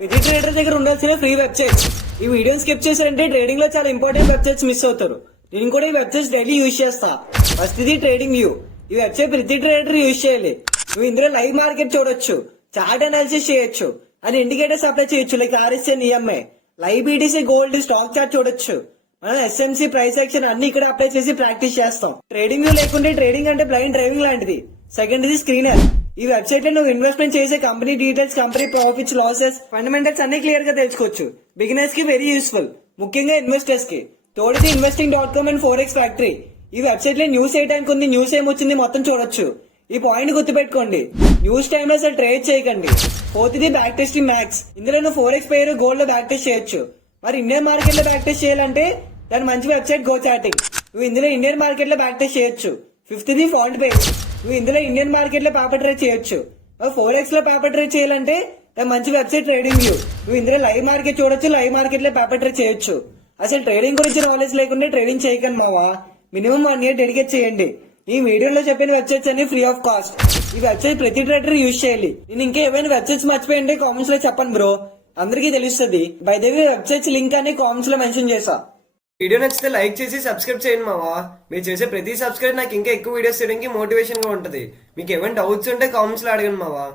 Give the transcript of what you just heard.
ప్రతి ట్రేడర్ దగ్గర ఉండాల్సిన ఫ్రీ వెబ్సైట్స్. ఈ వీడియోని స్కిప్ చేశారంటే ట్రేడింగ్ లో చాలా ఇంపార్టెంట్ వెబ్సైట్స్ మిస్ అవుతారు. నేను కూడా ఈ వెబ్సైట్స్ డైలీ యూజ్ చేస్తా. ఫస్ట్ ఇది ట్రేడింగ్ వ్యూ. ఈ వెబ్సైట్ ప్రతి ట్రేడర్ యూజ్ చేయాలి. నువ్వు ఇందులో లైవ్ మార్కెట్ చూడొచ్చు, చార్ట్ అనాలిసిస్ చేయొచ్చు, అండ్ ఇండికేటర్స్ అప్లై చేయొచ్చు like RSN, EMI, live BTC, gold, stock chart చూడొచ్చు. మనం ఎస్ఎంసీ, ప్రైస్ యాక్షన్ అన్ని ఇక్కడ అప్లై చేసి ప్రాక్టీస్ చేస్తాం. ట్రేడింగ్ వ్యూ లేకుంటే ట్రేడింగ్ అంటే బ్లైండ్ డ్రైవింగ్ లాంటిది. సెకండ్ ఇది స్క్రీనర్. ఈ వెబ్సైట్ లో నువ్వు ఇన్వెస్ట్మెంట్ చేసే company details, company profits, losses, fundamentals అన్ని క్లియర్ గా తెలుసుకోవచ్చు. బిగినర్స్ కి వెరీ యూస్ఫుల్, ముఖ్యంగా ఇన్వెస్టర్స్ కి. తోడిది investing.com అండ్ ఫోరెక్స్ ఫ్యాక్టరీ. ఈ వెబ్సైట్ లో న్యూస్ వేయడానికి ఉంది, న్యూస్ ఏమొచ్చింది మొత్తం చూడొచ్చు. ఈ పాయింట్ గుర్తుపెట్టుకోండి, న్యూస్ టైమ్ లో అసలు ట్రేడ్ చేయకండి. ఫోర్త్ ఇది బ్యాక్ టెస్టింగ్ మ్యాక్స్. ఇందులో నువ్వు ఫోరెక్స్ పేరు, గోల్డ్ లో బ్యాక్ టెస్ట్ చేయొచ్చు. మరి ఇండియన్ మార్కెట్ లో బ్యాక్ టెస్ట్ చేయాలంటే దాని మంచి వెబ్సైట్ గో చాటింగ్. నువ్వు ఇందులో ఇండియన్ మార్కెట్ లో బ్యాక్ టెస్ట్ చేయొచ్చు. ఫిఫ్త్ ఇది ఫాంట్ పేజ్. నువ్వు ఇందులో ఇండియన్ మార్కెట్ లో పేపర్ ట్రేడ్ చేయొచ్చు. ఫోరెక్స్ లో పేపర్ ట్రేడ్ చేయాలంటే దాని మంచి వెబ్సైట్ ట్రేడింగ్ వ్యూ. నువ్వు ఇందులో లైవ్ మార్కెట్ చూడొచ్చు, లైవ్ మార్కెట్ లో పేపర్ ట్రేడ్ చేయొచ్చు. అసలు ట్రేడింగ్ గురించి నాలెడ్జ్ లేకుండా ట్రేడింగ్ చేయకండి మావా. మినిమం 1 year డెడికేట్ చేయండి. ఈ వీడియోలో చెప్పిన వెబ్సైట్స్ అన్ని ఫ్రీ ఆఫ్ కాస్ట్. ఈ వెబ్సైట్ ప్రతి ట్రేడర్ యూజ్ చేయాలి. నేను ఇంకా ఏమైనా వెబ్సైట్స్ మర్చిపోయింటే కామెంట్స్ లో చెప్పండి బ్రో, అందరికీ తెలుస్తుంది. By the way websites link అని కామెంట్స్ లో మెన్షన్ చేసా. వీడియో నచ్చితే లైక్ చేసి సబ్స్క్రైబ్ చేయండి మావా. మీరు చేసే ప్రతి సబ్స్క్రైబ్ నాకు ఇంకా ఎక్కువ వీడియోస్ చేయడానికి మోటివేషన్ గా ఉంటది. మీకు ఏమైనా డౌట్స్ ఉంటే కామెంట్స్ లో అడగండి మావా.